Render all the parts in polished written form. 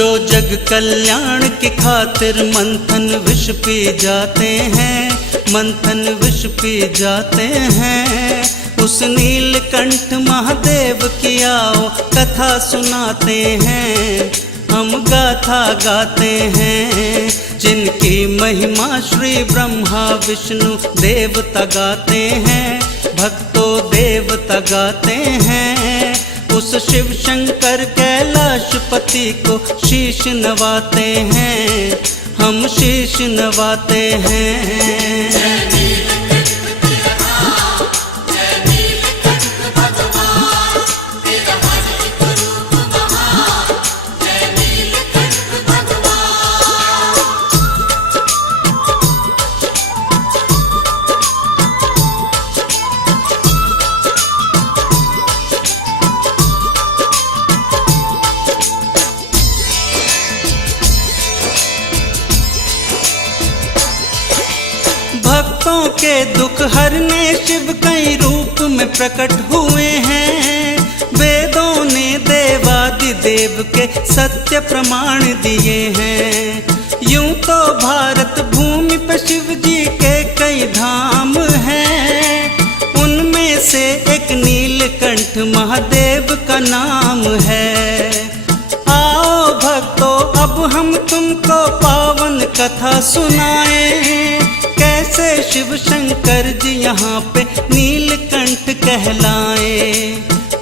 जो जग कल्याण की खातिर मंथन विष पी जाते हैं, मंथन विष पी जाते हैं, उस नीलकंठ महादेव की आओ कथा सुनाते हैं, हम गाथा गाते हैं। जिनकी महिमा श्री ब्रह्मा विष्णु देवता गाते हैं, भक्तों देवता गाते हैं, उस शिव शंकर कैलाशपति को शीश नवाते हैं, हम शीश नवाते हैं। भक्तों के दुख हरने शिव कई रूप में प्रकट हुए हैं, वेदों ने देवादिदेव के सत्य प्रमाण दिए हैं। यूं तो भारत भूमि पर शिव जी के कई धाम हैं, उनमें से एक नीलकंठ महादेव का नाम है। आओ भक्तों अब हम तुमको पावन कथा सुनाएं, कैसे शिव शंकर जी यहाँ पे नीलकंठ कहलाए।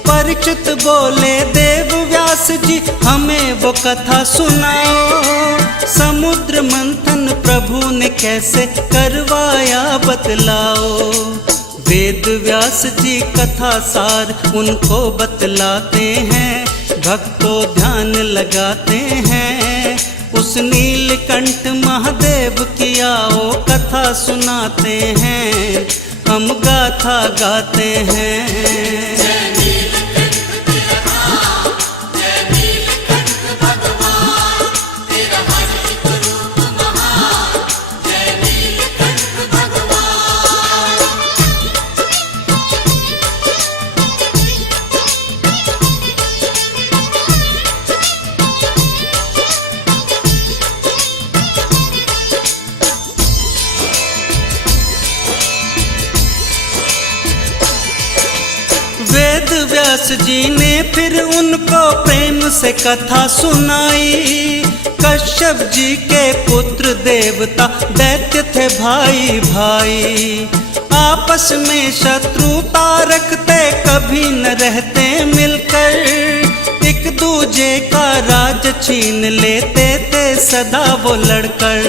परीक्षित बोले देव व्यास जी हमें वो कथा सुनाओ, समुद्र मंथन प्रभु ने कैसे करवाया बतलाओ। वेद व्यास जी कथा सार उनको बतलाते हैं, भक्तों ध्यान लगाते हैं, उस नीलकंठ महादेव की आओ कथा सुनाते हैं, हम गाथा गाते हैं। वेद व्यास जी ने फिर उनको प्रेम से कथा सुनाई। कश्यप जी के पुत्र देवता दैत्य थे भाई भाई, आपस में शत्रुता रखते कभी न रहते मिलकर, एक दूजे का राज छीन लेते थे सदा वो लड़कर।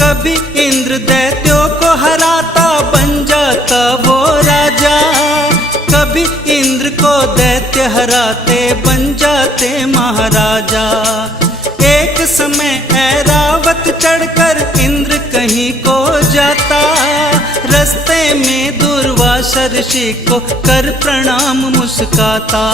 कभी इंद्र दैत्यों को हराता बन जाता वो राजा, कभी इंद्र को दैत्य हराते बन जाते महाराजा। एक समय ऐरावत चढ़कर इंद्र कहीं को जाता, रास्ते में दुर्वासा ऋषि को कर प्रणाम मुस्काता।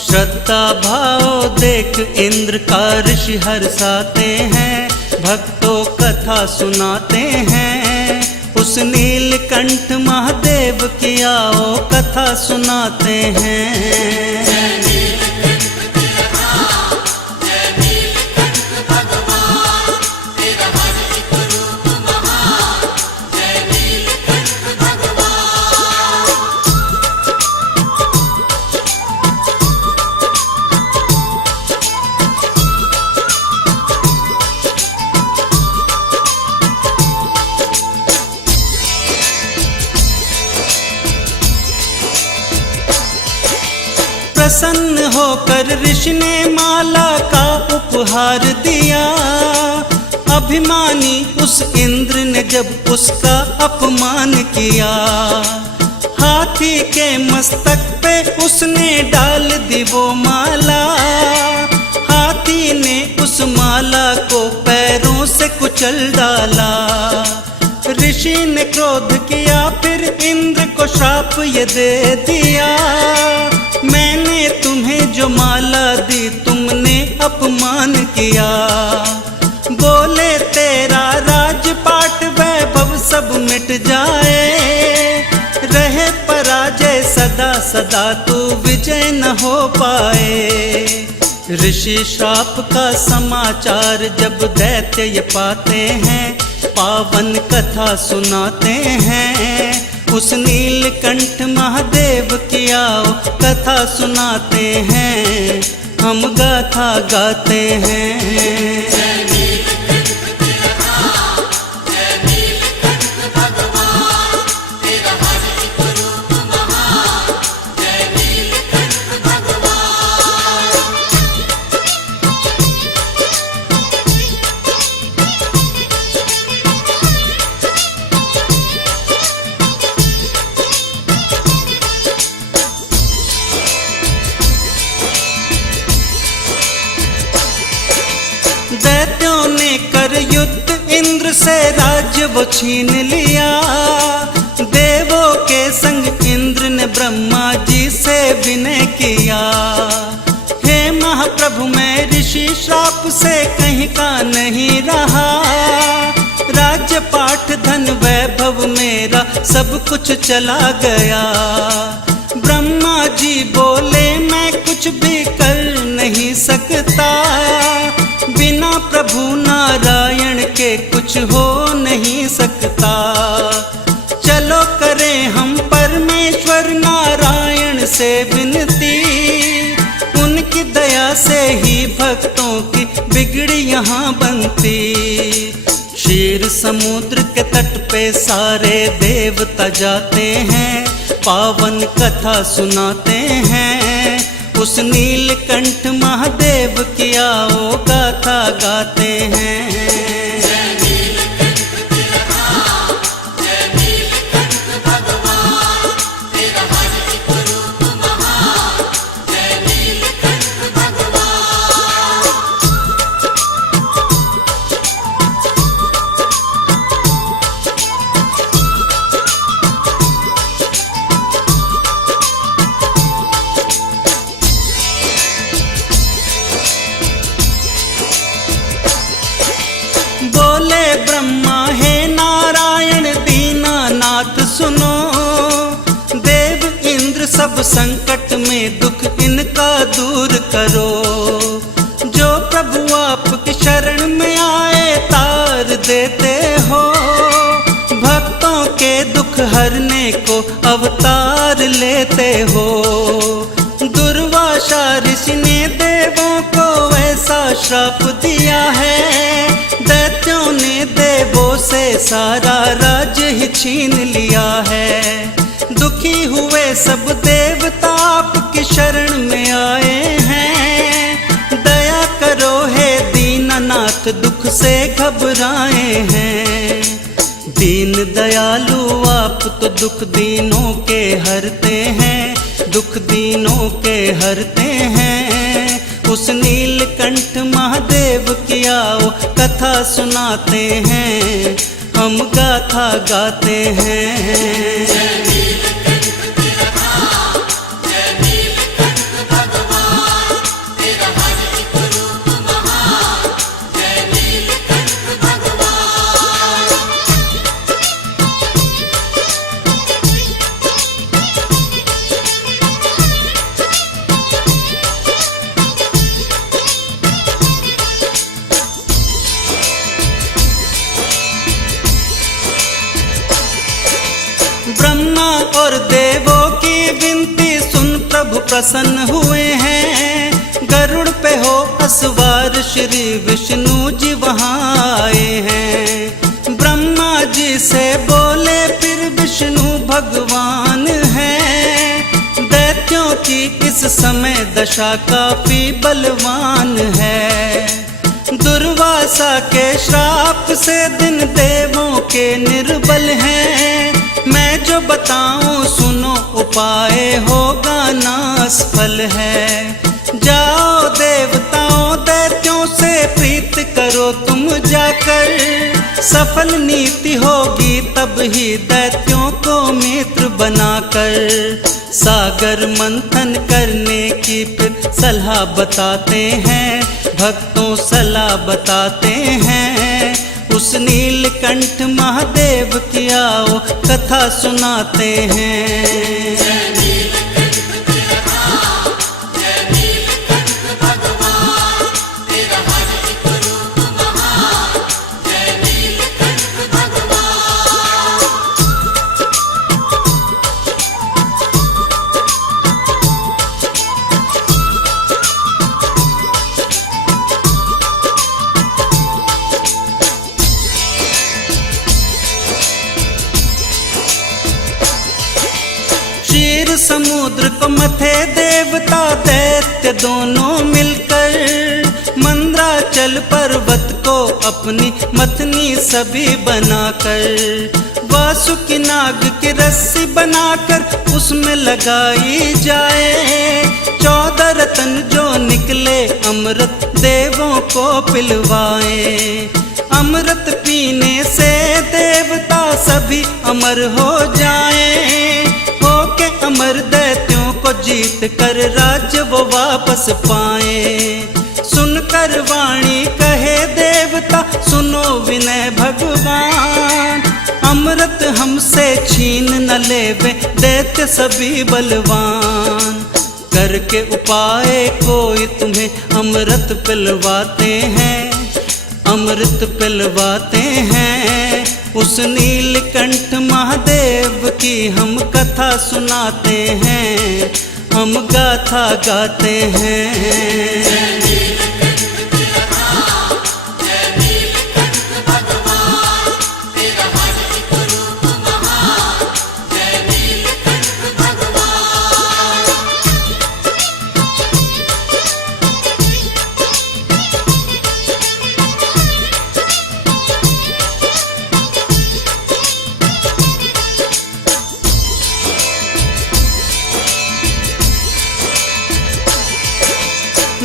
श्रद्धा भाव देख इंद्र का ऋषि हर्षाते हैं, भक्तों कथा सुनाते हैं, उस नीलकंठ महादेव की आओ कथा सुनाते हैं। प्रसन्न होकर ऋषि ने माला का उपहार दिया, अभिमानी उस इंद्र ने जब उसका अपमान किया। हाथी के मस्तक पे उसने डाल दी वो माला, हाथी ने उस माला को पैरों से कुचल डाला। ऋषि ने क्रोध किया फिर इंद्र को श्राप ये दे दिया, मैंने तुम्हें जो माला दी तुमने अपमान किया। बोले तेरा राजपाट वैभव सब मिट जाए, रहे पराजय सदा सदा तू विजय न हो पाए। ऋषि श्राप का समाचार जब दैत्य ये पाते हैं, पावन कथा सुनाते हैं। उस नीलकंठ महादेव की आओ कथा सुनाते हैं, हम गाथा गाते हैं। दैत्यों ने कर युद्ध इंद्र से राज्य वो छीन लिया। देवों के संग इंद्र ने ब्रह्मा जी से विनय किया। हे महाप्रभु मैं ऋषि श्राप से कहीं का नहीं रहा। राज्य पाठ धन वैभव मेरा सब कुछ चला गया। ब्रह्मा जी बोले मैं कुछ भी कर नहीं सकता, बिना प्रभु नारायण के कुछ हो नहीं सकता। चलो करें हम परमेश्वर नारायण से विनती, उनकी दया से ही भक्तों की बिगड़ी यहाँ बनती। क्षीर समुद्र के तट पे सारे देवता जाते हैं, पावन कथा सुनाते हैं। उस नीलकंठ महादेव की आओ गाथा गाते हैं। बोले ब्रह्मा हे नारायण दीनानाथ सुनो, देव इंद्र सब संकट में दुख इनका दूर करो। जो प्रभु आपकी शरण में आए तार देते हो, भक्तों के दुख हरने को अवतार लेते हो। दुर्वासा ऋषि ने देवों को ऐसा श्राप दिया है, दैत्यों ने देवों से सारा राज्य ही छीन लिया है। दुखी हुए सब देवता आपकी शरण में आए हैं, दया करो हे दीननाथ दुख से घबराए हैं। दीन दयालु आप तो दुख दीनों के हरते हैं, दुख दीनों के हरते हैं। उस नीलकंठ महादेव की आओ कथा सुनाते हैं, हम गाथा गाते हैं। ब्रह्मा और देवों की विनती सुन प्रभु प्रसन्न हुए हैं। गरुड़ पे हो असवार श्री विष्णु जी वहाँ आए हैं। ब्रह्मा जी से बोले फिर विष्णु भगवान हैं, दैत्यों की इस समय दशा काफी बलवान है। दुर्वासा के श्राप से दिन देवों के निर्बल हैं, मैं जो बताऊं सुनो उपाय होगा नासफल है। जाओ देवताओं दैत्यों से प्रीत करो तुम जाकर, सफल नीति होगी तब ही दैत्यों को मित्र बनाकर। सागर मंथन करने की फिर सलाह बताते हैं, भक्तों सलाह बताते हैं। उस नीलकंठ महादेव की आओ कथा सुनाते हैं। समुद्र को मथे देवता दैत्य दोनों मिलकर, मंद्राचल पर्वत को अपनी मथनी सभी बनाकर, वासुकी नाग की रस्सी बनाकर उसमें लगाई जाए। 14 रत्न जो निकले अमृत देवों को पिलवाए। अमृत पीने से देवता सभी अमर हो जाएं, होके अमर दैत्यों को जीत कर राज्य वो वापस पाएं। सुनकर वाणी कहे देवता सुनो विनय भगवान, अमृत हमसे छीन न लेवे दैत्य सभी बलवान। करके उपाय कोई तुम्हें अमृत पिलवाते हैं, अमृत पिलवाते हैं। उस नीलकंठ महादेव की हम कथा सुनाते हैं, हम गाथा गाते हैं।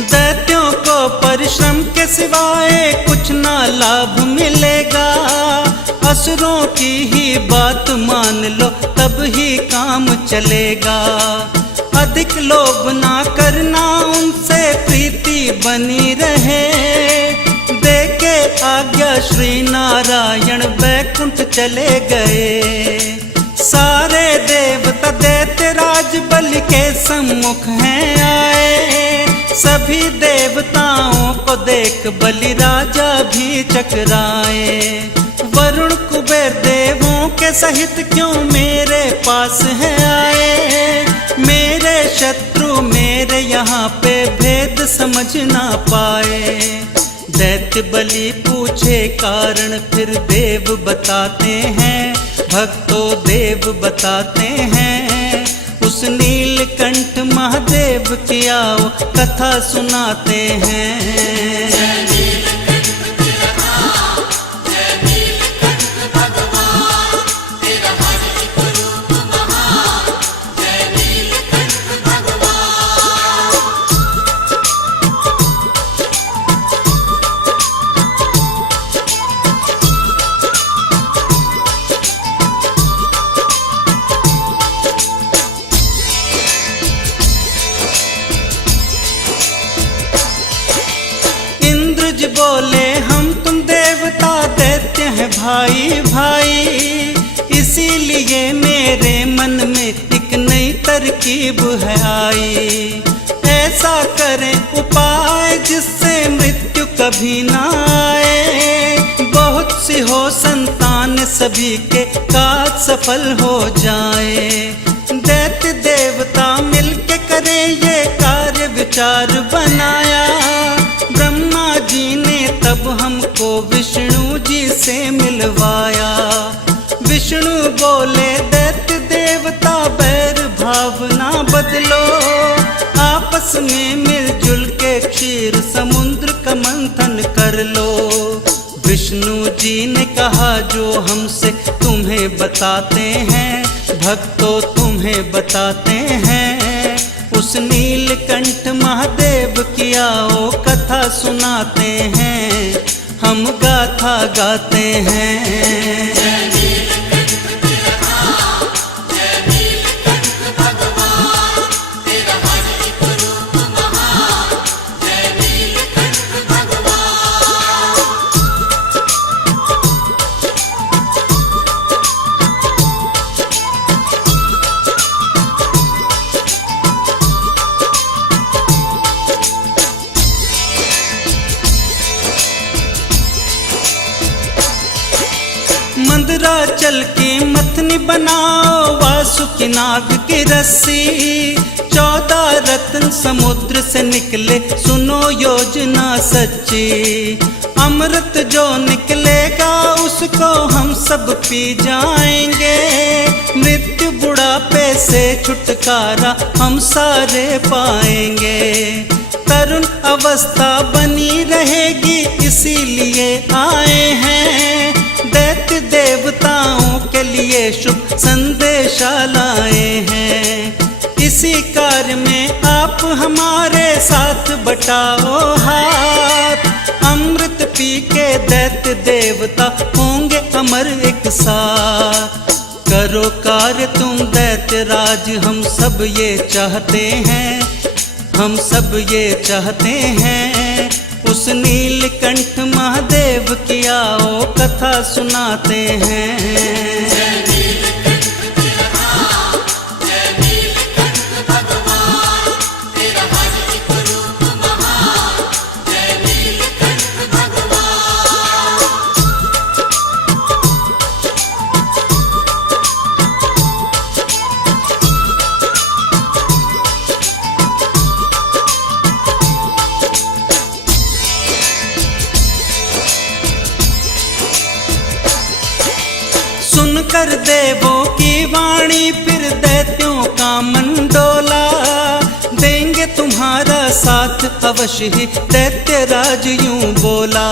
दैत्यों को परिश्रम के सिवाय कुछ ना लाभ मिलेगा, असुरों की ही बात मान लो तब ही काम चलेगा। अधिक लोभ ना करना उनसे प्रीति बनी रहे, देके आज्ञा श्री नारायण बैकुंठ चले गए। सारे देवता दैत्य राज बलि के सम्मुख हैं आए, सभी देवताओं को देख बलि राजा भी चकराए। वरुण कुबेर देवों के सहित क्यों मेरे पास है आए, मेरे शत्रु मेरे यहाँ पे भेद समझ ना पाए। दैत्य बलि पूछे कारण फिर देव बताते हैं, भक्तों देव बताते हैं। उस नीलकंठ महादेव की आओ कथा सुनाते हैं। बोले हम तुम देवता दैत्य हैं भाई भाई, इसीलिए मेरे मन में एक नई तरकीब है आई। ऐसा करें उपाय जिससे मृत्यु कभी ना आए, बहुत सी हो संतान सभी के काज सफल हो जाए। दैत्य देवता मिलके करें ये कार्य विचार बनाया, ब्रह्मा जी ने तब हमको विष्णु जी से मिलवाया। विष्णु बोले दैत्य देवता बैर भावना बदलो, आपस में मिलजुल के क्षीर समुद्र का मंथन कर लो। विष्णु जी ने कहा जो हमसे तुम्हें बताते हैं, भक्तों तुम्हें बताते हैं। उस नीलकंठ महादेव की आओ कथा सुनाते हैं, हम गाथा गाते हैं। मंदराचल की मथनी बनाओ वासुकी नाग की रस्सी, 14 रत्न समुद्र से निकले सुनो योजना सच्ची। अमृत जो निकलेगा उसको हम सब पी जाएंगे, मृत्यु बुढ़ापे से छुटकारा हम सारे पाएंगे। तरुण अवस्था बनी रहेगी इसीलिए आए हैं। दैत्य देवताओं के लिए शुभ संदेशा लाए हैं। इसी कार्य में आप हमारे साथ बटाओ हाथ। अमृत पी के दैत्य देवता होंगे अमर एक साथ। करो कार्य तुम दैत्य राज, हम सब ये चाहते हैं, हम सब ये चाहते हैं। उस नीलकंठ महादेव की आओ कथा सुनाते हैं। सुनकर देवों की वाणी फिर दैत्यों का मन डोला। देंगे तुम्हारा साथ अवश्य ही दैत्य राज यूं बोला।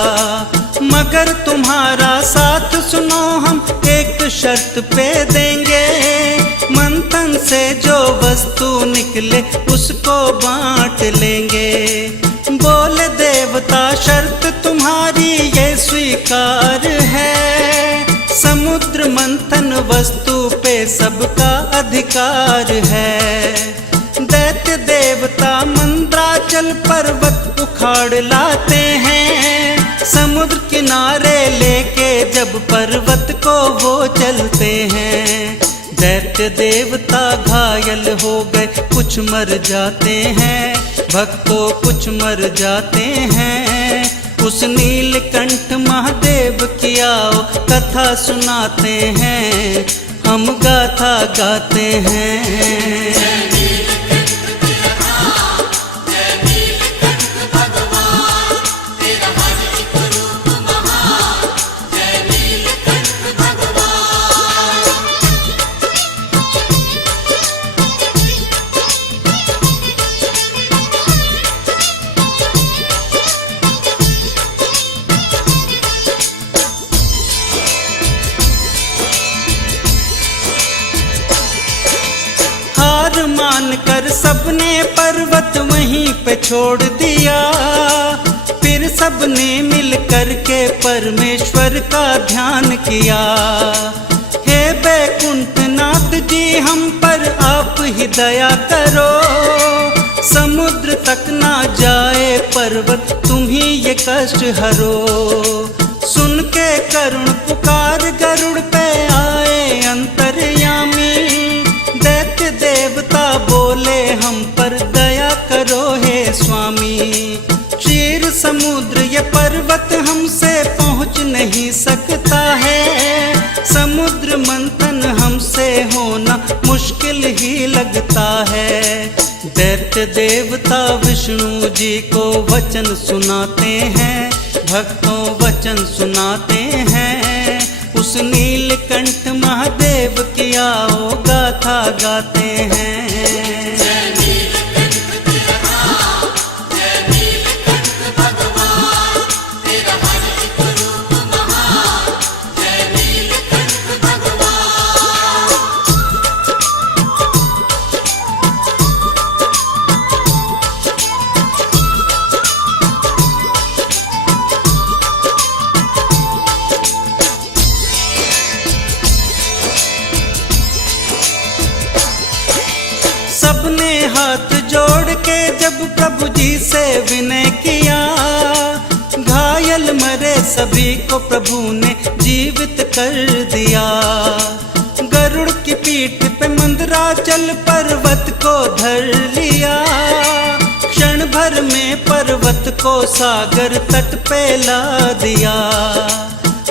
मगर तुम्हारा साथ सुनो हम एक शर्त पे देंगे। मंथन से जो वस्तु निकले उसको बांट लेंगे। बोले देवता शर्त तुम्हारी ये स्वीकार है। समुद्र मंथन वस्तु पे सबका अधिकार है। दैत्य देवता मंद्राचल पर्वत उखाड़ लाते हैं। समुद्र किनारे लेके जब पर्वत को वो चलते हैं। दैत्य देवता घायल हो गए कुछ मर जाते हैं। भक्तों कुछ मर जाते हैं। उस नीलकंठ महादेव की आओ कथा सुनाते हैं, हम गाथा गाते हैं। मान कर सबने पर्वत वहीं पे छोड़ दिया। फिर सबने मिल कर के परमेश्वर का ध्यान किया। हे बैकुंठनाथ जी हम पर आप ही दया करो। समुद्र तक ना जाए पर्वत तुम ही ये कष्ट हरो। सुन के करुण पुकार गरुड़ पे आए अंतर्यामी। दैत्य देवता बोले हम पर दया करो हे स्वामी। क्षीर समुद्र ये पर्वत हमसे पहुँच नहीं सकता है। समुद्र मंथन हमसे होना मुश्किल ही लगता है। दैत्य देवता विष्णु जी को वचन सुनाते हैं। भक्तों वचन सुनाते हैं। उस नीलकंठ महादेव की आओ गाथा गाते हैं। सबने हाथ जोड़ के जब प्रभु जी से विनय किया। घायल मरे सभी को प्रभु ने जीवित कर दिया। गरुड़ की पीठ पे मंदराचल पर्वत को धर लिया। क्षण भर में पर्वत को सागर तट पे ला दिया।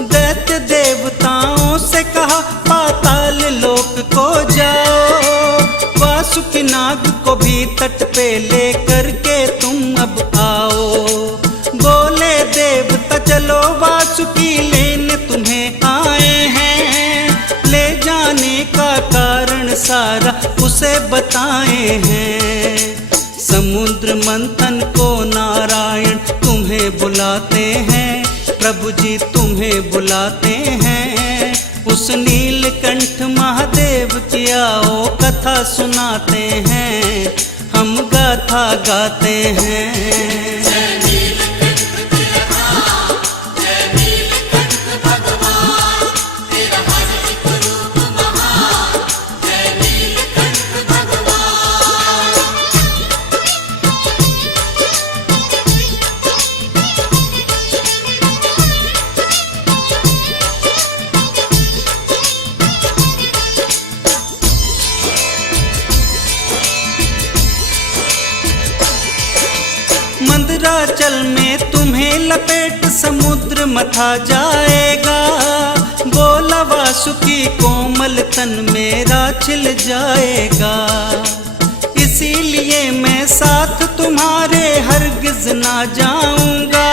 दैत्य देवताओं से कहा पाताल लोक को जाओ। वासुकी नाग को भी तट पे लेकर के तुम अब आओ। बोले देवता चलो वासुकी लेने तुम्हें आए हैं। ले जाने का कारण सारा उसे बताए हैं। समुद्र मंथन को नारायण तुम्हें बुलाते हैं, प्रभु जी तुम्हें बुलाते हैं। उस नीलकंठ महादेव की आओ कथा सुनाते हैं, हम गाथा गाते हैं। मंदराचल में तुम्हें लपेट समुद्र मथा जाएगा, बोला वासुकी कोमल तन मेरा छिल जाएगा। इसीलिए मैं साथ तुम्हारे हरगिज ना जाऊंगा,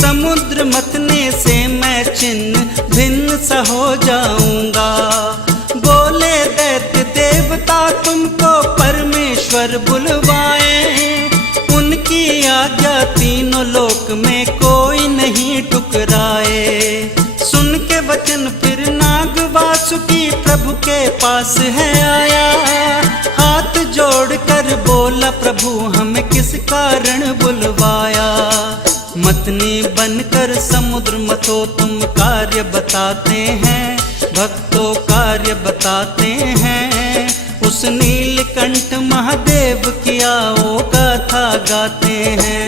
समुद्र मथने से मैं छिन्न भिन्न सा हो जाऊंगा। बोले दैत्य देवता तुमको परमेश्वर बुलवाए, उनकी आज्ञा तीनों लोक में कोई नहीं टुकराए। सुन के वचन फिर नाग वासुकी प्रभु के पास है आया, हाथ जोड़कर बोला प्रभु हमें किस कारण बुलवाया। मतनी बनकर समुद्र मथो तुम कार्य बताते हैं, भक्तों कार्य बताते हैं। उस नीलकंठ महादेव की आओ गाथा गाते हैं।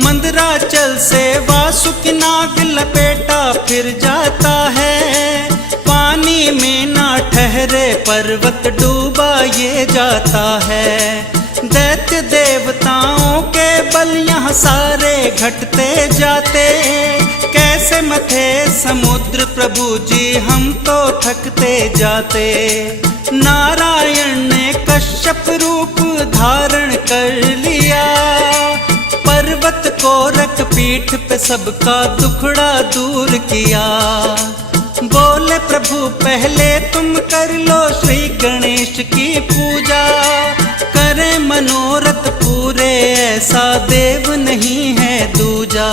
मंदराचल से वासुकी नाग लपेटा फिर जाता है, पानी में ना ठहरे पर्वत डूबा ये जाता है। दैत्य देवताओं के बल यहाँ सारे घटते जाते, कैसे मथे समुद्र प्रभु जी हम तो थकते जाते। नारायण ने कश्यप रूप धारण कर लिया, पर्वत को रख पीठ पे सबका दुखड़ा दूर किया। बोले प्रभु पहले तुम कर लो श्री गणेश की पूजा, करें मनोरथ पूरे ऐसा देव नहीं है दूजा।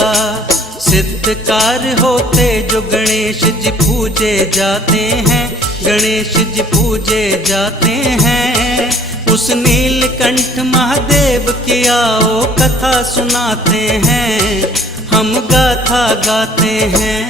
सिद्ध कार्य होते जो गणेश जी पूजे जाते हैं, गणेश जी पूजे जाते हैं। उस नीलकंठ महादेव की आओ कथा सुनाते हैं, हम गाथा गाते हैं।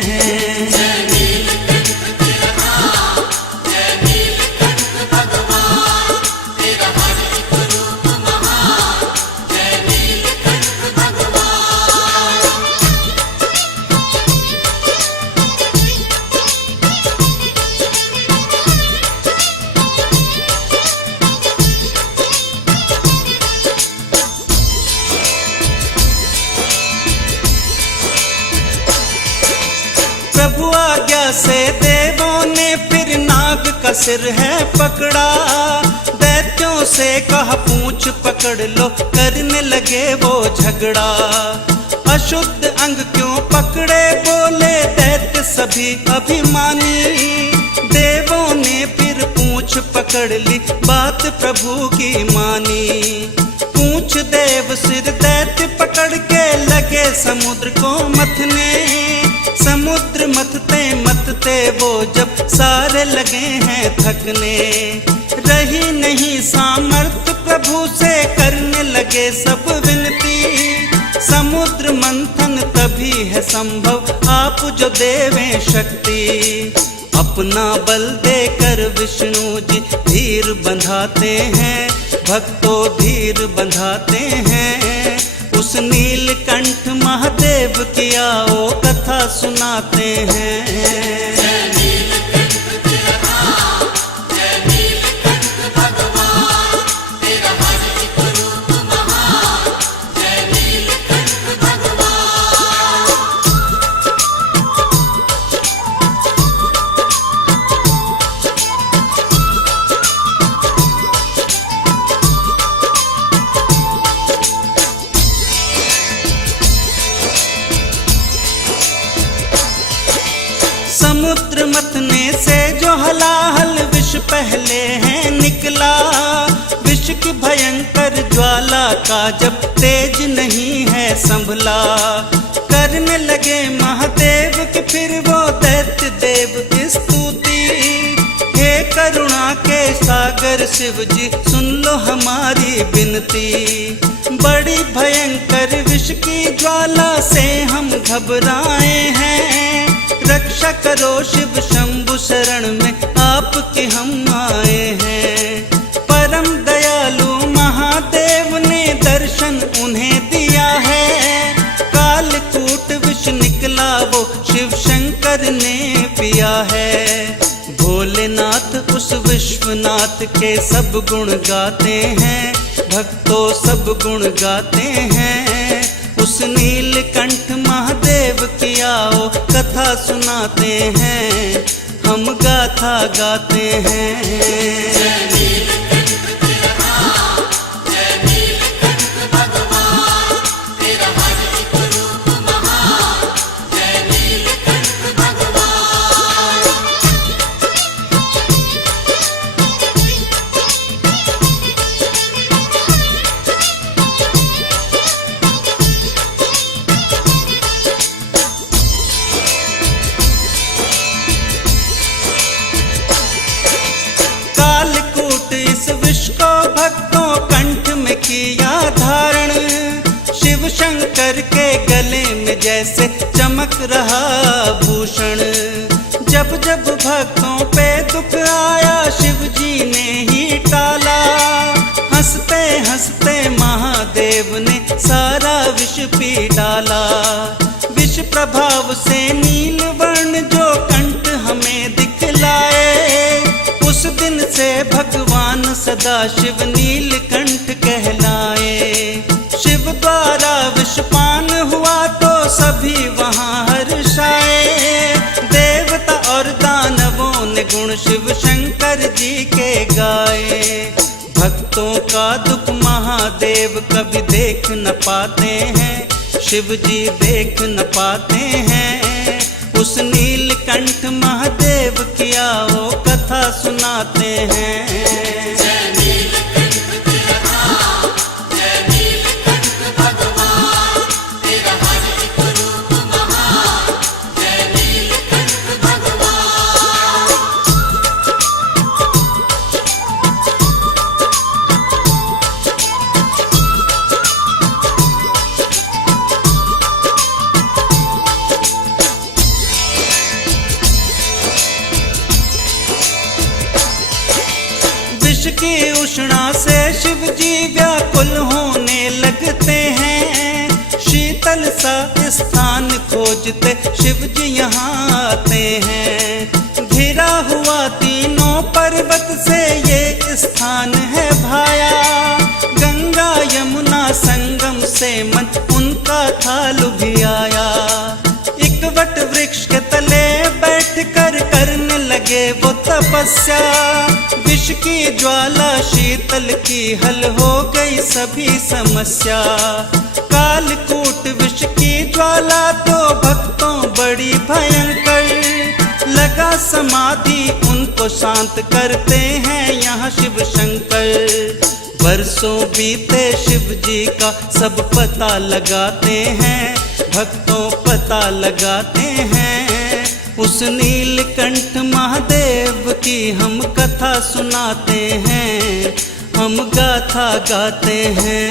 प्रभु आज्ञा से देवों ने फिर नाग का सिर है पकड़ा, दैत्यों से कहा पूंछ पकड़ लो, करने लगे वो झगड़ा। अशुद्ध अंग क्यों पकड़े बोले दैत्य सभी अभिमानी, देवों ने फिर पूंछ पकड़ ली बात प्रभु की मानी। पूंछ देव सिर दैत्य पकड़ के लगे समुद्र को मथने, समुद्र मथते मथते वो जब सारे लगे हैं थकने। रही नहीं सामर्थ प्रभु से करने लगे सब विनती, समुद्र मंथन तभी है संभव आप जो देवें शक्ति। अपना बल देकर विष्णु जी धीर बंधाते हैं, भक्तों धीर बंधाते हैं। उस नीलकंठ महादेव की आओ कथा सुनाते हैं। हलाहल विष पहले है निकला। विष की भयंकर ज्वाला का जब तेज नहीं है संभला। करने लगे महादेव के फिर वो दैत्य देव स्तुति। हे करुणा के सागर शिव जी सुन लो हमारी विनती। बड़ी भयंकर विष की ज्वाला से हम घबराए हैं। रक्षा करो शिव शंभु शरण में आपके हम आए हैं। परम दयालु महादेव ने दर्शन उन्हें दिया है। कालकूट विष निकला वो शिव शंकर ने पिया है। भोलेनाथ उस विश्वनाथ के सब गुण गाते हैं। भक्तों सब गुण गाते हैं। उस नीलकंठ महादेव की आओ कथा सुनाते हैं। हम गाथा गाते हैं। इस विष को भक्तों कंठ में किया धारण। शिव शंकर के गले में जैसे चमक रहा भूषण। जब जब भक्तों पे दुख आया शिव जी ने ही टाला। हंसते हंसते महादेव ने सारा विष पी डाला। विष प्रभाव से नील वर्ण जो कंठ हमें दिखलाए। उस दिन से भगवान सदा शिव नीलकंठ कहलाए। शिव द्वारा विषपान हुआ तो सभी वहाँ हर्षाए। देवता और दानवों ने गुण शिव शंकर जी के गाए। भक्तों का दुख महादेव कभी देख न पाते हैं। शिव जी देख न पाते हैं। उस नीलकंठ महादेव की आओ कथा सुनाते हैं। विष की उष्णा से शिव जी व्याकुल होने लगते हैं। शीतल सा स्थान खोजते शिव जी यहाँ आते हैं। घिरा हुआ तीनों पर्वत से ये स्थान है भाया। गंगा यमुना संगम से मन उनका था लुभियाया। एक वट वृक्ष के तले बैठ कर करने लगे वो तपस्या। विष की ज्वाला शीतल की हल हो गई सभी समस्या। कालकूट विष की ज्वाला तो भक्तों बड़ी भयंकर। लगा समाधि उनको शांत करते हैं यहाँ शिव शंकर। बरसों बीते शिव जी का सब पता लगाते हैं। भक्तों पता लगाते हैं। उस नीलकंठ महादेव की हम कथा सुनाते हैं। हम गाथा गाते हैं।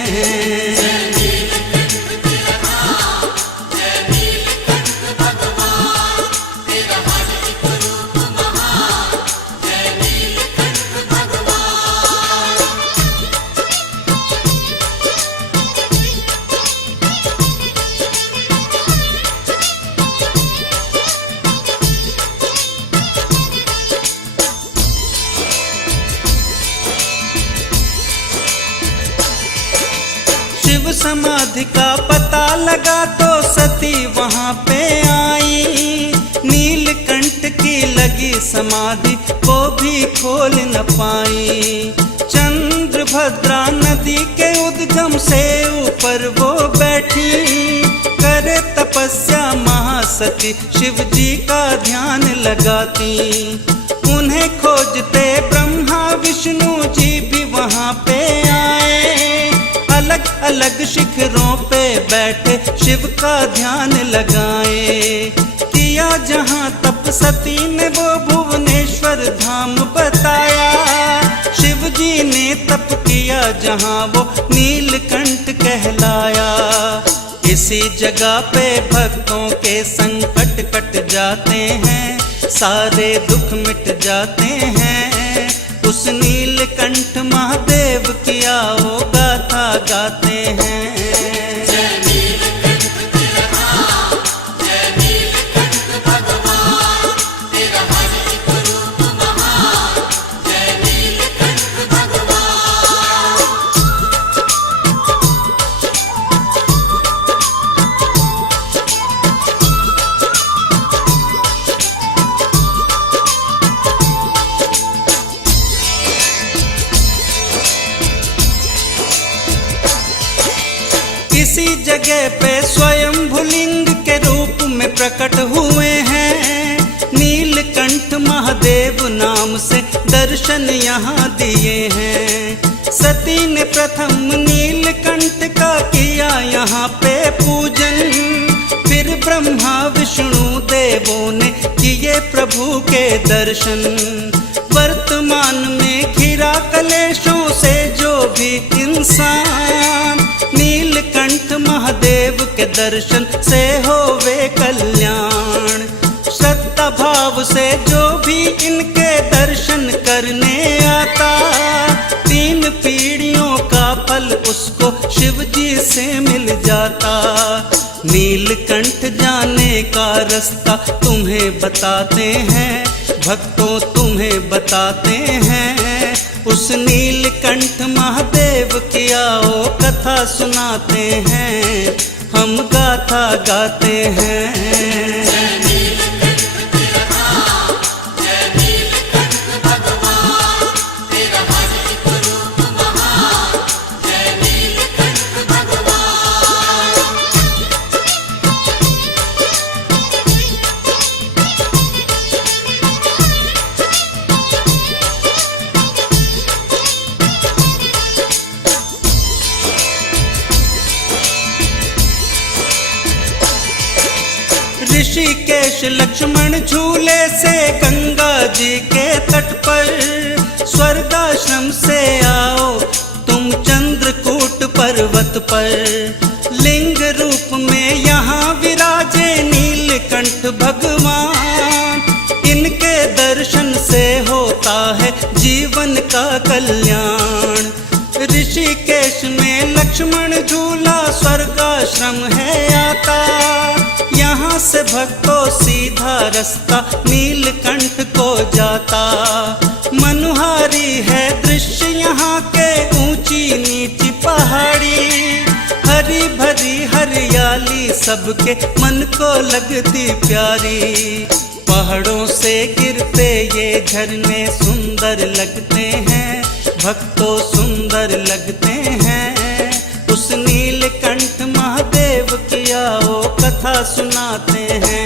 शिव समाधि का पता लगा तो सती वहाँ पे आई। नीलकंठ की लगी समाधि को भी खोल न पाई। चंद्रभद्रा नदी के उद्गम से ऊपर वो बैठी। करे तपस्या महासती शिव जी का ध्यान लगाती। उन्हें उन्हें खोजते ब्रह्मा विष्णु जी भी वहाँ पे आए। अलग अलग शिखरों पे बैठे शिव का ध्यान लगाए। किया जहाँ तप सती ने वो भुवनेश्वर धाम बताया। शिव जी ने तप किया जहाँ वो नीलकंठ कहलाया। इसी जगह पे भक्तों के संकट कट जाते हैं, सारे दुख मिट जाते हैं। उस नीलकंठ महादेव की आओ गाथा गाते हैं। इसी जगह पे स्वयं भुलिंग के रूप में प्रकट हुए हैं। नीलकंठ महादेव नाम से दर्शन यहाँ दिए हैं। सती ने प्रथम नीलकंठ का किया यहाँ पे पूजन। फिर ब्रह्मा विष्णु देवों ने किए प्रभु के दर्शन। वर्तमान में घिरा कलेशों से जो भी इंसान, नीलकंठ महादेव के दर्शन से होवे कल्याण। श्रद्धा भाव से जो भी इनके दर्शन करने आता, 3 पीढ़ियों का फल उसको शिव जी से मिल जाता। नीलकंठ जाने का रास्ता तुम्हें बताते हैं, भक्तों तुम्हें बताते हैं। उस नीलकंठ महादेव की आओ कथा सुनाते हैं, हम गाथा गाते हैं। ऋषिकेश लक्ष्मण झूले से गंगा जी के तट पर। स्वर्गाश्रम से आओ तुम चंद्रकूट पर्वत पर। लिंग रूप में यहाँ विराजे नीलकंठ भगवान। इनके दर्शन से होता है जीवन का कल्याण। ऋषिकेश में लक्ष्मण झूला स्वर्गाश्रम है आता। यहाँ से भक्तों सीधा रास्ता नीलकंठ को जाता। मनोहारी है दृश्य यहाँ के, ऊंची नीची पहाड़ी। हरी भरी हरियाली सबके मन को लगती प्यारी। पहाड़ों से गिरते ये झरने सुंदर लगते हैं, भक्तों सुंदर लगते हैं। उस नीलकंठ महादेव की आओ कथा सुनाते हैं।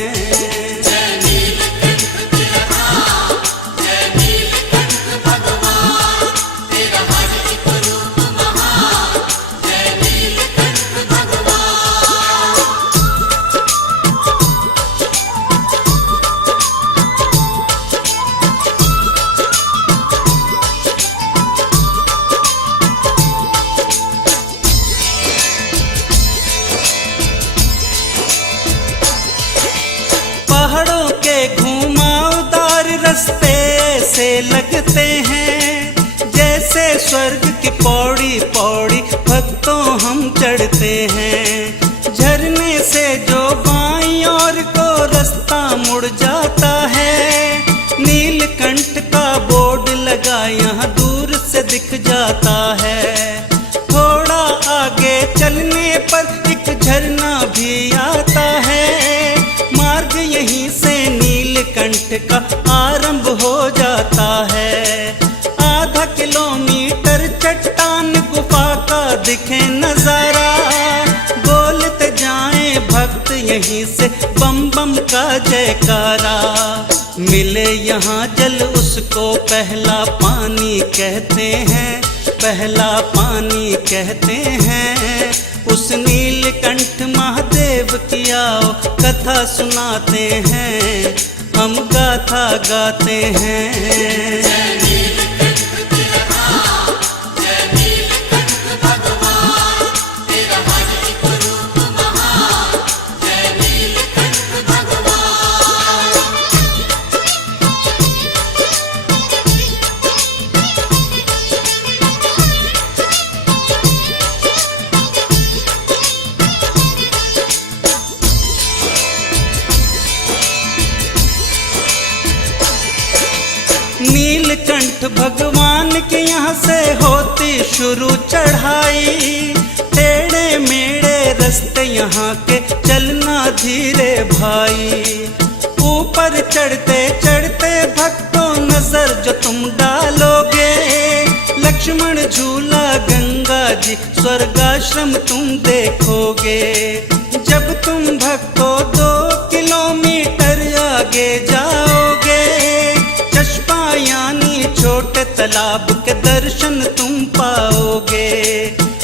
पहाड़ों के घुमावदार रास्ते से लगते हैं, जैसे स्वर्ग की पौड़ी पौड़ी भक्तों हम चढ़ते हैं। झरने से जो बाईं ओर को रास्ता मुड़ जाता है, नीलकंठ का बोर्ड लगा यहाँ दूर से दिख जाता है। थोड़ा आगे चलने पर एक झरना भी आता है। मार्ग यहीं से नीलकंठ का आरंभ हो जाता है। आधा किलोमीटर चट्टान गुफा का दिखे नजारा। बोलते जाएं भक्त यहीं से बम बम का जयकारा। मिले यहाँ जल उसको पहला पानी कहते हैं, पहला पानी कहते हैं। उस नीलकंठ महादेव की आओ कथा सुनाते हैं, हम गाथा गाते हैं। नीलकंठ भगवान के यहाँ से होती शुरू चढ़ाई, टेढ़े मेढ़े रास्ते यहाँ के चलना धीरे भाई। ऊपर चढ़ते चढ़ते भक्तों नजर जो तुम डालोगे, लक्ष्मण झूला गंगा जी स्वर्गाश्रम तुम देखोगे। जब तुम भक्तों 2 किलोमीटर आगे जाओगे, चश्मा यानी छोटे तालाब के दर्शन तुम पाओगे।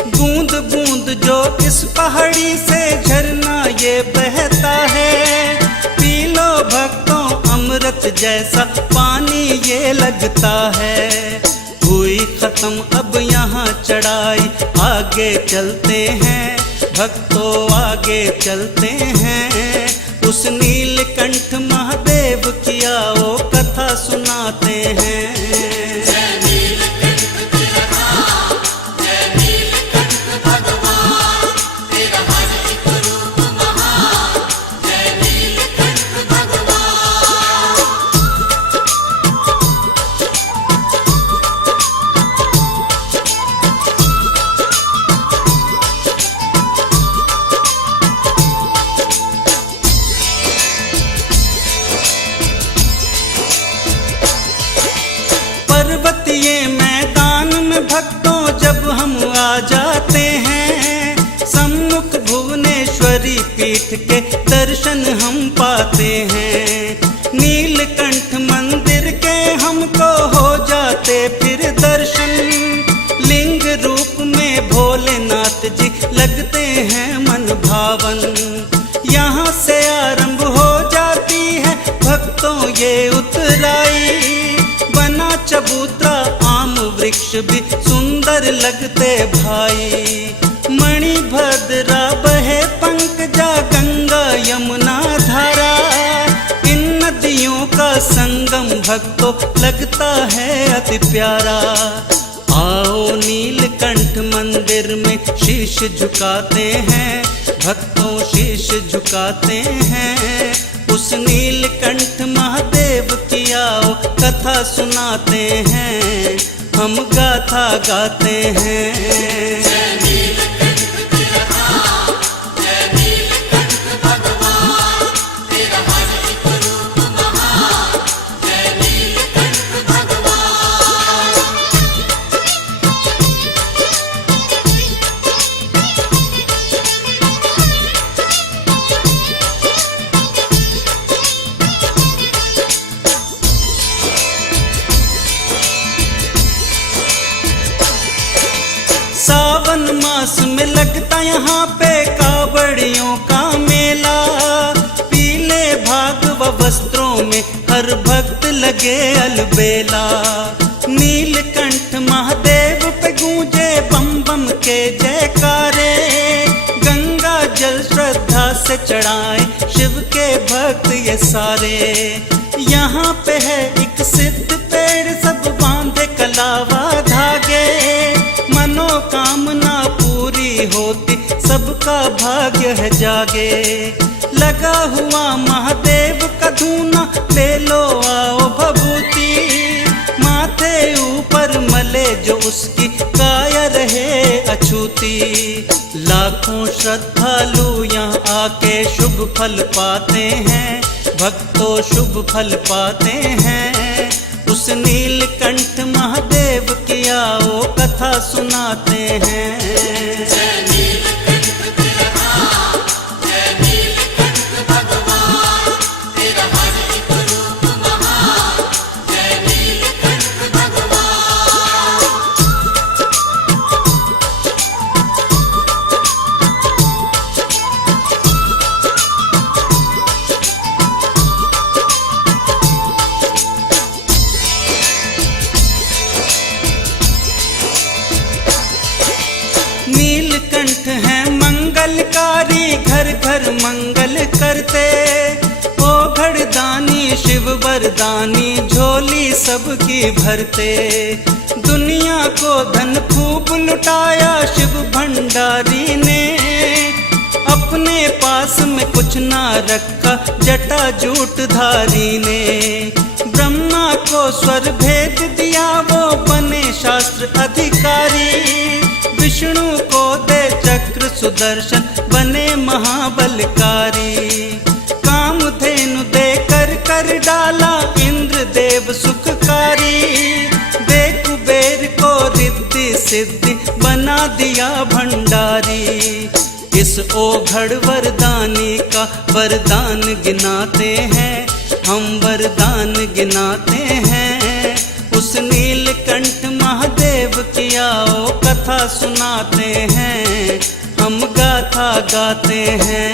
बूंद बूंद जो इस पहाड़ी से झरना ये बहता है, पी लो भक्तों अमृत जैसा पानी ये लगता है। हुई खत्म अब यहाँ चढ़ाई, आगे चलते हैं भक्तों आगे चलते हैं। उस नीलकंठ महादेव की आओ कथा सुनाते हैं। पर्वतीय मैदान में भक्तों जब हम आ जाते हैं, सम्मुख भुवनेश्वरी पीठ के दर्शन हम पाते हैं। नीलकंठ मंदिर के हमको हो जाते फिर दर्शन, लिंग रूप में भोलेनाथ जी लगते हैं मन भावन। यहाँ से आरंभ हो जाती है भक्तों ये उतराई, बना चबूतरा आम वृक्ष भी सुंदर लगते भाई। मणिभद्रा बहे पंकजा गंगा यमुना धारा, इन नदियों का संगम भक्तों लगता है अति प्यारा। आओ नीलकंठ मंदिर में शीश झुकाते हैं भक्तों शीश झुकाते हैं। उस नीलकंठ महादेव की आओ कथा सुनाते हैं, हम गाथा गाते हैं। सावन मास में लगता यहाँ पे कावड़ियों का मेला, पीले भाग व वस्त्रों में हर भक्त लगे अलबेला। नीलकंठ महादेव पे गूंजे बम बम के जयकारे, गंगा जल श्रद्धा से चढ़ाए शिव के भक्त ये सारे। यहाँ पे है एक सिद्ध पेड़ सब बांधे कलावा धागे, मनोकामना पूरी होती सबका भाग्य है जागे। लगा हुआ महादेव का धूना ले लो आओ भभूति, माथे ऊपर मले जो उसकी काया रहे अछूती। लाखों श्रद्धालु यहाँ आके शुभ फल पाते हैं भक्तों शुभ फल पाते हैं। उस नीलकंठ महादेव की आओ कथा सुनाते हैं। जय नीलकंठ भगवान तेरा हर एक रूप महान। मंगल करते। ओ घड़दानी शिव वरदानी झोली सबकी भरते। दुनिया को धन खूब लुटाया शिव भंडारी ने, अपने पास में कुछ ना रखा जटा जूटधारी ने। ब्रह्मा को स्वर भेद दिया वो बने शास्त्र अधिकारी। विष्णु को दे चक्र सुदर्शन बने महाबलकारी। कामधेनु दे कर डाला इंद्र देव सुखकारी। दे कुबेर को रिद्धि सिद्धि बना दिया भंडारी। इस ओघड़ वरदानी का वरदान गिनाते हैं, हम वरदान गिनाते हैं। उस नीलकंठ महादेव की आओ कथा सुनाते हैं, हम गाथा गाते हैं।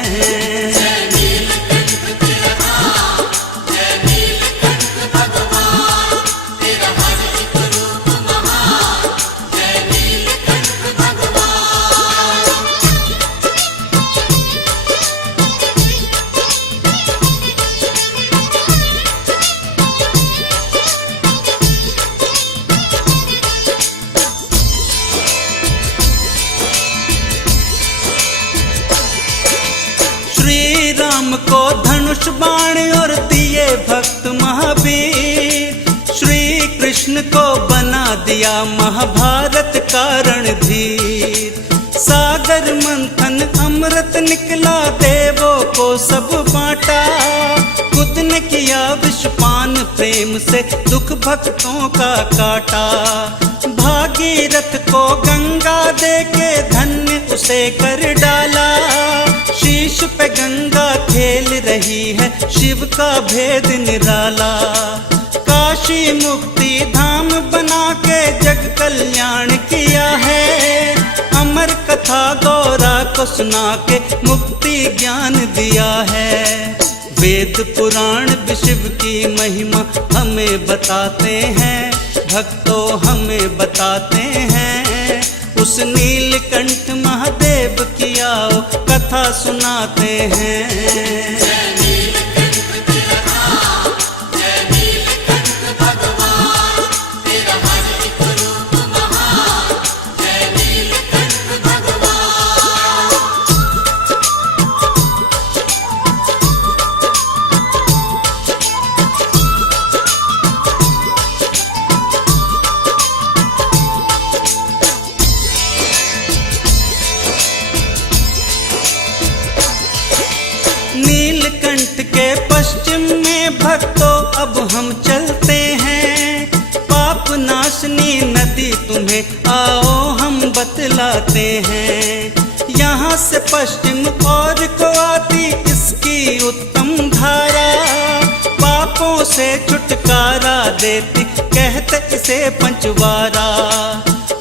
श्री राम को धनुष बाण और दिए भक्त महावीर। श्री कृष्ण को बना दिया महाभारत का रणधीर। सागर मंथन अमृत निकला देवों को सब बांटा। खुद ने किया विषपान प्रेम से दुख भक्तों का काटा। भागीरथ को गंगा दे के धन्य उसे कर डाला। शीश पे गंगा खेल रही है शिव का भेद निराला। काशी मुक्ति धाम बना के जग कल्याण किया है। अमर कथा गौरा को सुना के मुक्ति ज्ञान दिया है। वेद पुराण भी शिव की महिमा हमें बताते हैं, भक्तों हमें बताते हैं। उस नीलकंठ महादेव की आओ कथा सुनाते हैं। नीलकंठ के पश्चिम में भक्तों अब हम चलते हैं। पाप नाशनी नदी तुम्हें आओ हम बतलाते हैं। यहाँ से पश्चिम और को आती इसकी उत्तम धारा। पापों से छुटकारा देती कहते इसे पंचवारा।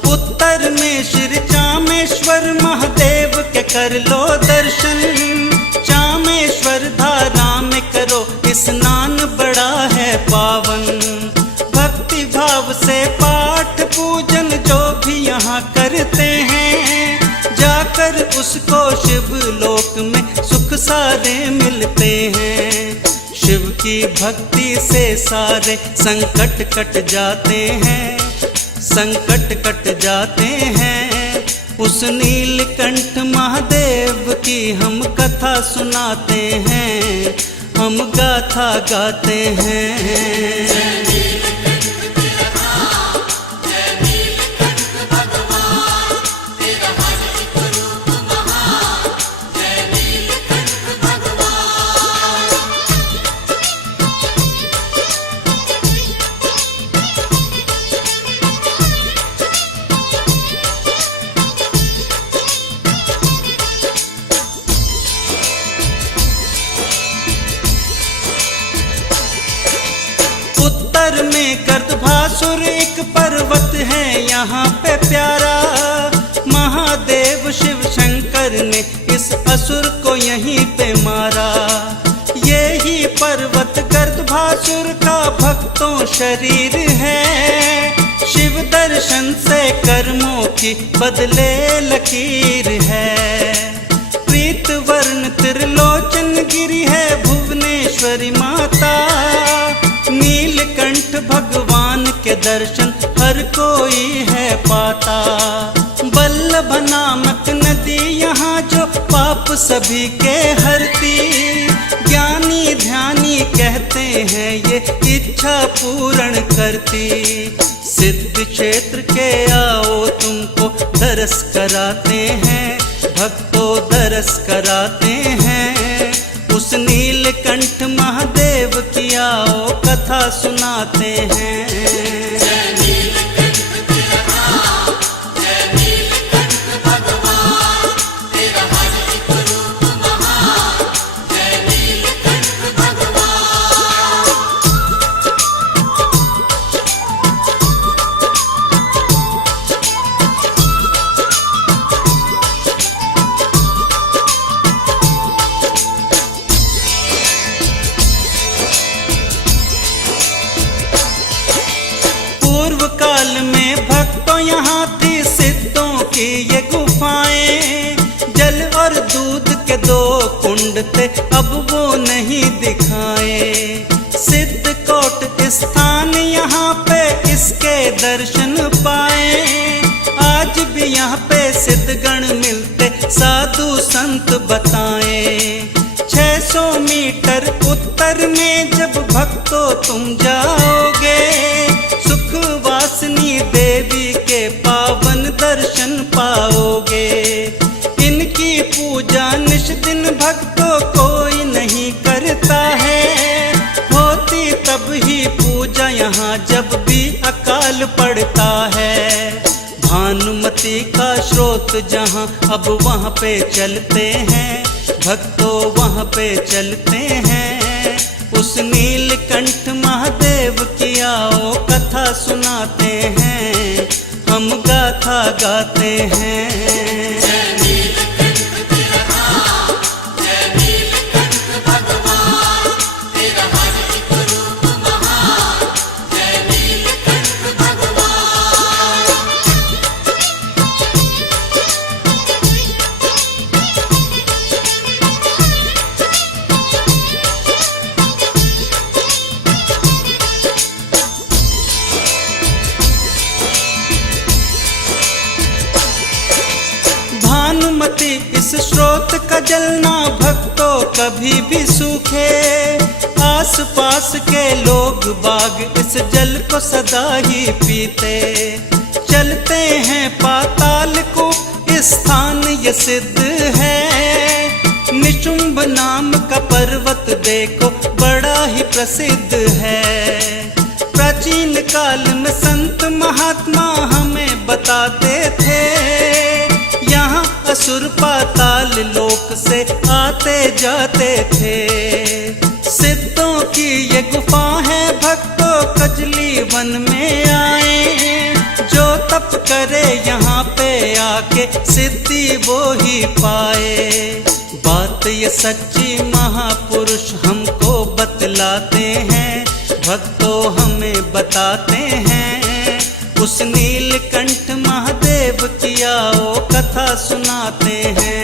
उत्तर में श्री चामेश्वर महादेव के कर लो दर्शन। चामेश्वर धारा में करो स्नान बड़ा है पावन। भक्ति भाव से पाठ पूजन जो भी यहाँ करते हैं। जाकर उसको शिव लोक में सुख सारे मिलते हैं। शिव की भक्ति से सारे संकट कट जाते हैं, संकट कट जाते हैं। उस नीलकंठ महादेव की हम कथा सुनाते हैं, हम गाथा गाते हैं। उत्तर में गर्दभासुर एक पर्वत है यहाँ पे प्यारा। महादेव शिव शंकर ने इस असुर को यहीं पे मारा। यही पर्वत गर्दभासुर का भक्तों शरीर है। शिव दर्शन से कर्मों की बदले लकीर है। प्रीत वर्ण त्रिलोक दर्शन हर कोई है पाता। बल्लभ नामक नदी यहाँ जो पाप सभी के हरती, ज्ञानी ध्यानी कहते हैं ये इच्छा पूर्ण करती। सिद्ध क्षेत्र के आओ तुमको दरस कराते हैं, भक्तों दरस कराते हैं। उस नीलकंठ महादेव की आओ कथा सुनाते हैं। काल में भक्तों यहाँ थी सिद्धों की ये गुफाएं, जल और दूध के 2 कुंड थे अब वो नहीं दिखाए। सिद्ध कोट स्थान यहाँ पे इसके दर्शन पाए, आज भी यहाँ पे सिद्धगण मिलते साधु संत बताए। 600 मीटर उत्तर में जब भक्तों तुम जाओगे, सुखवासिनी देवी के पावन दर्शन पाओगे। इनकी पूजा निश दिन भक्तों कोई नहीं करता है, होती तब ही पूजा यहाँ जब भी अकाल पड़ता है। भानुमती का स्रोत जहाँ अब वहाँ पे चलते हैं, भक्तों वहाँ पे चलते हैं। उस नीलकंठ महादेव की आओ कथा सुनाते हैं, हम गाथा गाते हैं। भानुमती इस स्रोत का जलना भक्तों कभी भी सूखे, आस पास के लोग बाग इस जल को सदा ही पीते। चलते हैं पाताल को स्थान ये सिद्ध है, निशुंभ नाम का पर्वत देखो बड़ा ही प्रसिद्ध है। प्राचीन काल में संत महात्मा हमें बताते थे, यहाँ असुर पाताल लोक से आते जाते थे। सिद्धों की ये गुफा है भक्तों कजली वन में आए, जो तप करे यहाँ पे आके सिद्धि वो ही पाए। बात ये सच्ची महापुरुष हमको बतलाते हैं, भक्तों हमें बताते हैं। उस नीलकंठ महादेव की आओ कथा सुनाते हैं।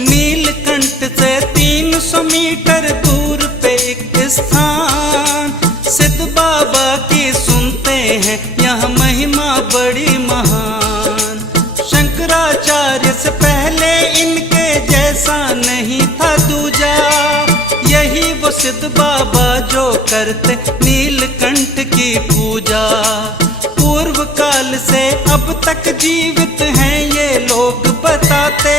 नीलकंठ से 300 मीटर दूर पे एक स्थान, सिद्ध बाबा की सुनते हैं यह महिमा बड़ी महान। शंकराचार्य से पहले इनके जैसा नहीं था दूजा, यही वो सिद्ध बाबा जो करते नीलकंठ की पूजा। पूर्व काल से अब तक जीवित हैं ये लोग बताते,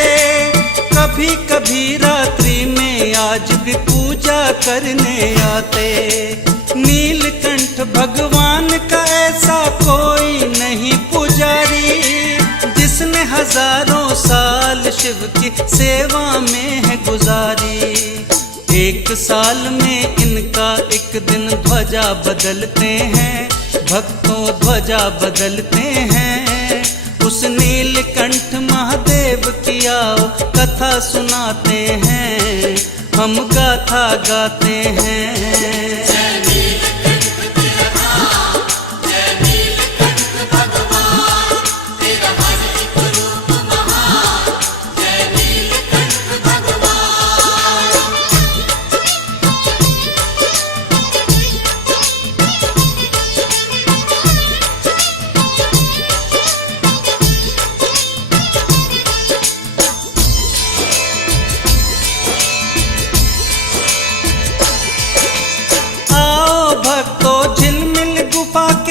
कभी कभी रात्रि में आज भी पूजा करने आते। नीलकंठ भगवान का ऐसा कोई नहीं पुजारी, जिसने हजारों साल शिव की सेवा में है गुजारी। एक साल में इनका एक दिन ध्वजा बदलते हैं, भक्तों ध्वजा बदलते हैं, उस नीलकंठ महादेव की आओ कथा सुनाते हैं, हम गाथा गाते हैं।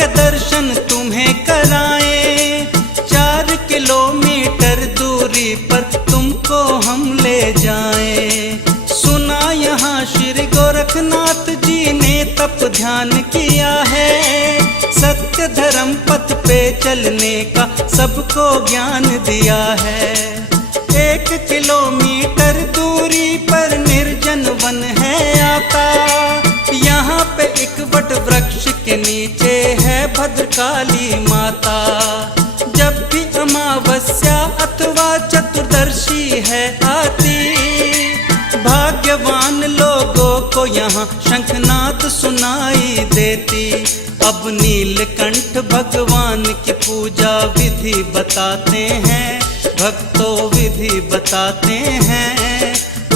दर्शन तुम्हें कराएं, 4 किलोमीटर दूरी पर तुमको हम ले जाएं। सुना यहाँ श्री गोरखनाथ जी ने तप ध्यान किया है, सत्य धर्म पथ पे चलने का सबको ज्ञान दिया है। 1 किलोमीटर दूरी पर निर्जन वन है आता, यहाँ पे एक वट वृक्ष के नीचे है भद्रकाली माता। जब भी अमावस्या अथवा चतुर्दशी है आती, भाग्यवान लोगों को यहाँ शंखनाद सुनाई देती। अब नीलकंठ भगवान की पूजा विधि बताते हैं, भक्तों विधि बताते हैं,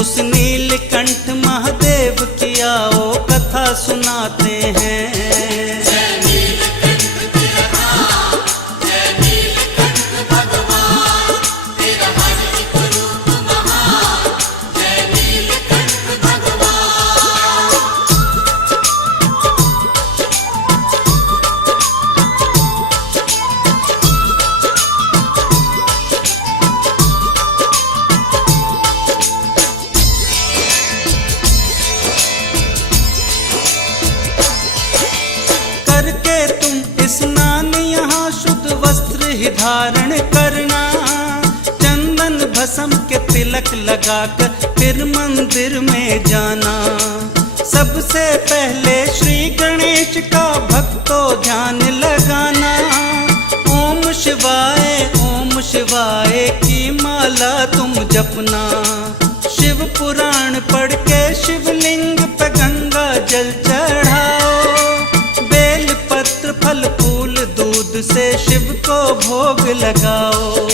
उस नीलकंठ महादेव की आओ कथा सुनाते हैं। स्नान यहाँ शुद्ध वस्त्र ही धारण करना, चंदन भस्म के तिलक लगाकर फिर मंदिर में जाना। सबसे पहले श्री गणेश का भक्तों ध्यान लगाना, ओम शिवाय की माला तुम जपना। शिव पुराण पढ़ के शिवलिंग पे गंगा जल चढ़ाओ, फल फूल दूध से शिव को भोग लगाओ।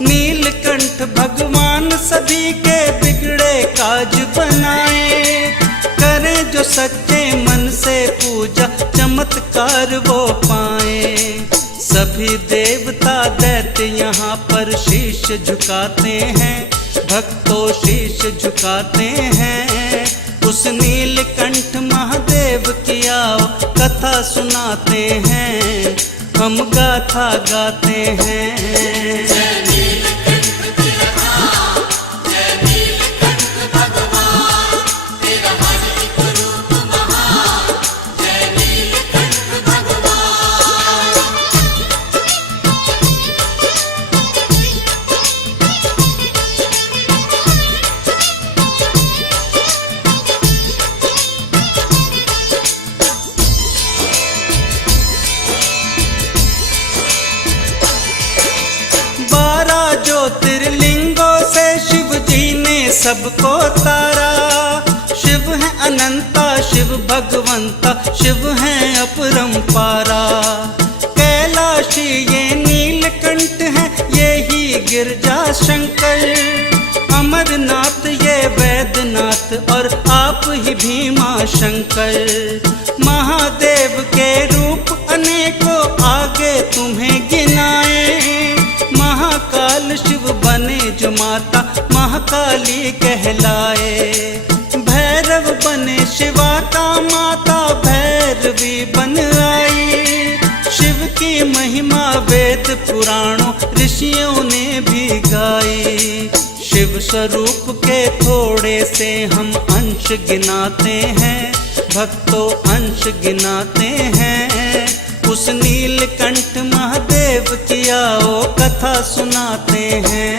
नीलकंठ भगवान सभी के बिगड़े काज बनाए, करें जो सच्चे मन से पूजा चमत्कार वो पाए। सभी देवता दैत्य यहाँ पर शीश झुकाते हैं, भक्तों शीश झुकाते हैं, उस नीलकंठ महादेव की आओ कथा सुनाते हैं, हम गाथा गाते हैं। ज्योतिर्लिंगों से शिव जी ने सबको तारा, शिव है अनंता शिव भगवंता, शिव है अपरंपारा। कैलाशी ये नीलकंठ है, ये ही गिरजा शंकर, अमरनाथ ये वैद्यनाथ और आप ही भीमा शंकर। महादेव के रूप अनेकों आगे तुम्हें गिनाए, महाकाल शिव बने जो माता महाकाली कहलाए। भैरव बने शिवा का माता भैरवी बन आई, शिव की महिमा वेद पुराणों ऋषियों ने भी गाई। शिव स्वरूप के थोड़े से हम अंश गिनाते हैं, भक्तों अंश गिनाते हैं, उस नीलकंठ महादेव की आओ कथा सुनाते हैं।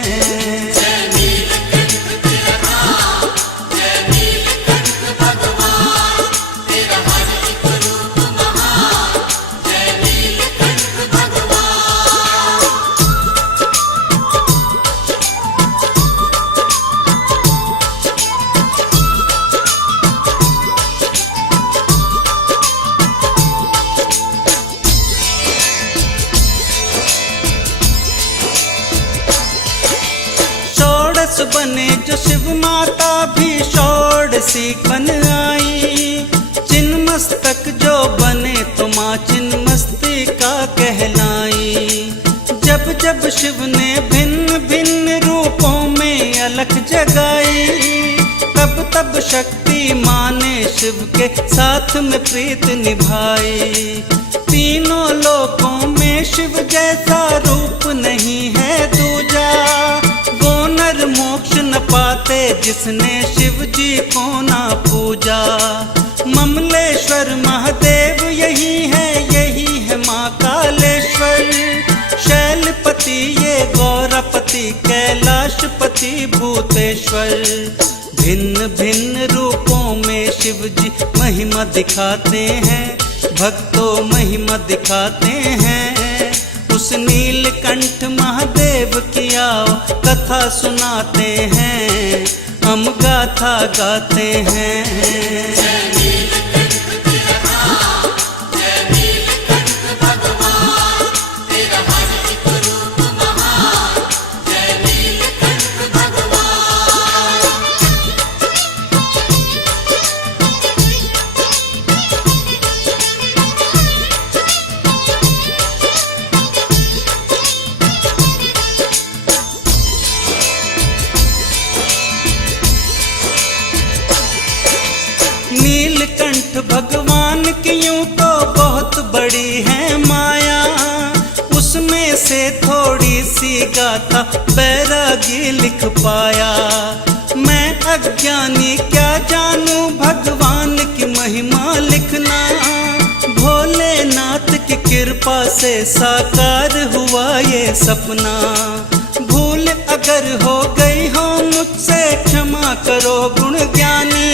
षोडश बने जो शिव माता भी षोडशी बन आई। चिन्मस्तक जो बने तो माँ चिन्मस्तिका कहलाई। जब जब शिव ने भिन्न भिन्न रूपों में अलख जगाई, तब तब शक्ति माँ ने शिव के साथ में प्रीत निभाई। तीनों लोकों में शिव जैसा रूप नहीं है दूजा। वो नर मोक्ष न पाते जिसने शिव जी को ना पूजा। ममलेश्वर महादेव यही है माँ कालेश्वर। शैलपति ये गौरपति कैलाशपति भूतेश्वर। भिन्न भिन्न रूपों में शिव जी महिमा दिखाते हैं, भक्तों महिमा दिखाते हैं। उस नीलकंठ महादेव की आओ कथा सुनाते हैं, हम गाथा गाते हैं। नीलकंठ भगवान की यूं तो बहुत बड़ी है माया। उसमें से थोड़ी सी गाथा बैरागी लिख पाया। मैं अज्ञानी क्या जानूं भगवान की महिमा लिखना। भोलेनाथ की कृपा से साकार हुआ ये सपना। भूल अगर हो गई हो मुझसे क्षमा करो गुण ज्ञानी।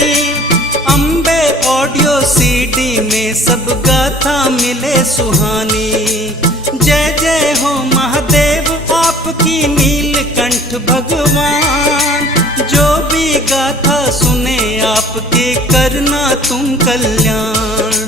अम्बे ऑडियो सीडी में सब गाथा मिले सुहानी। जय जय हो महादेव आपकी नीलकंठ भगवान। जो भी गाथा सुने आपके करना तुम कल्याण।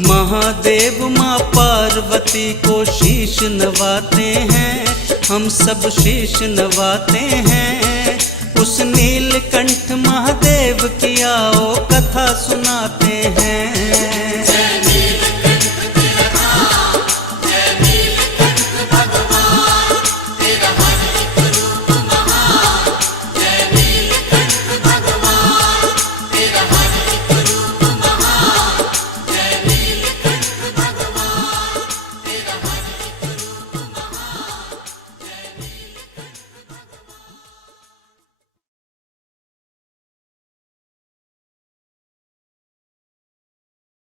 महादेव माँ पार्वती को शीश नवाते हैं, हम सब शीश नवाते हैं। उस नीलकंठ महादेव की आओ कथा सुनाते हैं।